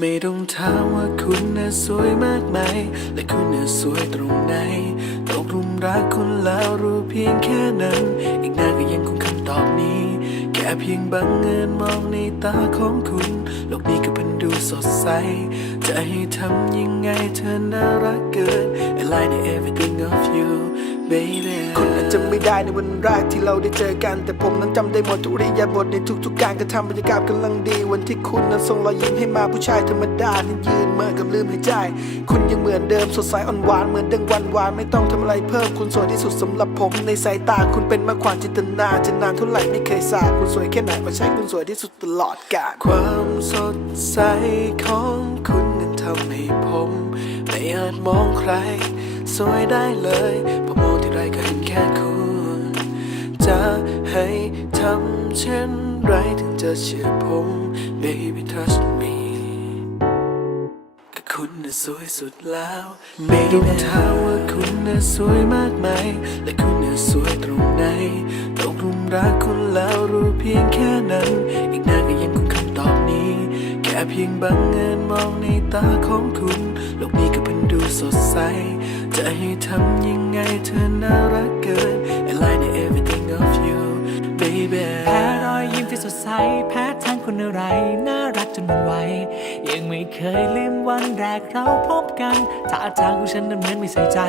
ไม่ต้องถามว่าคุณน่ะสวยมากไหม และคุณน่ะสวยตรงไหน ตกหลุมรักคุณแล้วรู้เพียงแค่นั้น อีกนานก็ยังคงคำตอบนี้ แค่เพียงบังเอิญมองในตาของคุณ โลกนี้ก็เป็นดูสดใส จะให้ทำยังไงเธอน่ารักเกิน I like everything of you baby คุณอาจจะไม่ได้ในวันแรกที่เราได้เจอกัน แต่ผมนั้นจำได้หมดทุกริยาบทในทุกๆการกระทำบรรยากาศกำลังดี วันที่คุณนั้นส่งรอยยิ้มให้มาผู้ชายธรรมดาที่ยืนเมื่อกับลืมหายใจ คุณยังเหมือนเดิมสดใสอ่อนหวานเหมือนดังวันวานไม่ต้องทำอะไรเพิ่มคุณสวยที่สุดสำหรับผมในสายตาคุณเป็นมากกว่าจินตนาจะนานเท่าไหร่ไม่เคยสาคุณสวยแค่ไหนก็ใช่คุณสวยที่สุดตลอดกาลความสดใสของคุณนั้นทำให้ผม ไม่อาจมองใคร สวยได้เลยเพอมองที่ไรก็เห็นแค่คุณ จะให้ทำเช่นไรถึงจะเชื่อผม baby trust me ก็คุณน่ะสวยสุดแล้ว ไม่ต้องถามว่าคุณน่ะสวยมากไหม และคุณน่ะสวยตรงไหนตกหลุมรักคุณแล้วรู้เพียงแค่นั้น เพียงบังเอิญมองในตาของคุณ โลกนี้ก็เป็นดูสดใส จะให้ทำยังไงเธอน่ารักเกิน I like everything of you baby แพ้รอยยิ้มที่สดใส แพ้ทั้งคนอะไร น่ารักจนหวันไหว ยังไม่เคยลืมวันแรกเราพบกันท่าทางของฉันนั้นเหมือนไม่ใส่ใจ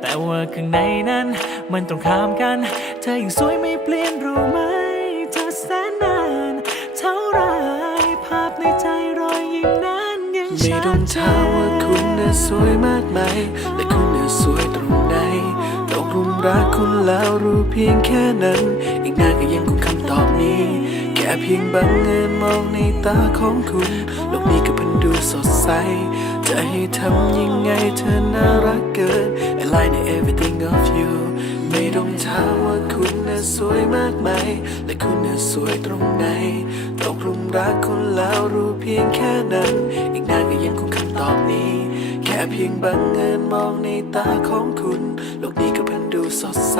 แต่ว่าข้างในนั้น มันตรงข้ามกัน เธอยังสวยไม่เปลี่ยนรู้ไหม เธอแสนนา ไม่ต้องถามว่าคุณน่ะสวยมากไหมและคุณน่ะสวยตรงไหนตกลุมรักคุณแล้วรู้เพียงแค่นั้น อีกนานก็ยังคงคำตอบนี้ แค่เพียงบังเอิญมองในตาของคุณโลกนี้ก็เป็นดูสดใส จะให้ทำยังไงเธอน่ารักเกิน I like everything of you ไม่ต้องถามว่าคุณน่ะสวยมากไหมและคุณน่ะสวยตรงไหน รักคุณแล้วรู้เพียงแค่นั้น อีกนานก็ยังคงคำตอบนี้ แค่เพียงบังเอิญมองในตาของคุณ โลกนี้ก็เพิ่งดูสดใส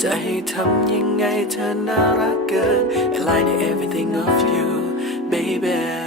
จะให้ทำยังไงเธอน่ารักเกิน I like everything of you baby